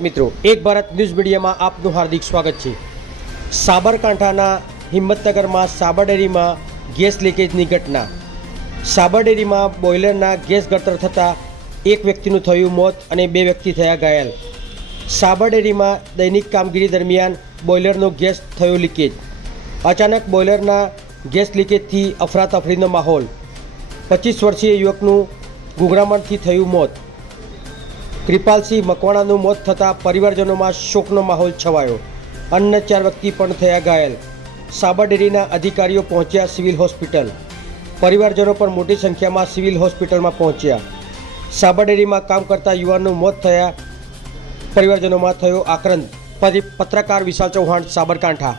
મિત્રો, એક ભારત ન્યૂઝ મીડિયામાં આપનું હાર્દિક સ્વાગત છે. સાબરકાંઠાના હિંમતનગરમાં સાબરડેરીમાં ગેસ લીકેજની ઘટના. સાબરડેરીમાં બોઇલરના ગેસ ગળતર થતાં એક વ્યક્તિનું થયું મોત અને બે વ્યક્તિ થયા ઘાયલ. સાબરડેરીમાં દૈનિક કામગીરી દરમિયાન બોઇલરનો ગેસ થયો લીકેજ. અચાનક બોઇલરના ગેસ લીકેજથી અફરાતફરીનો માહોલ. પચીસ વર્ષીય યુવકનું ગુગરામણથી થયું મોત. કૃપાલસિંહ મકવાણાનું મોત થતાં પરિવારજનોમાં શોકનો માહોલ છવાયો. અન્ય ચાર વ્યક્તિ પણ થયા ઘાયલ. સાબરડેરીના અધિકારીઓ પહોંચ્યા સિવિલ હોસ્પિટલ. પરિવારજનો પણ મોટી સંખ્યામાં સિવિલ હોસ્પિટલમાં પહોંચ્યા. સાબરડેરીમાં કામ કરતા યુવાનનું મોત થયા પરિવારજનોમાં થયો આક્રંદ. પત્રકાર વિશાલ ચૌહાણ, સાબરકાંઠા.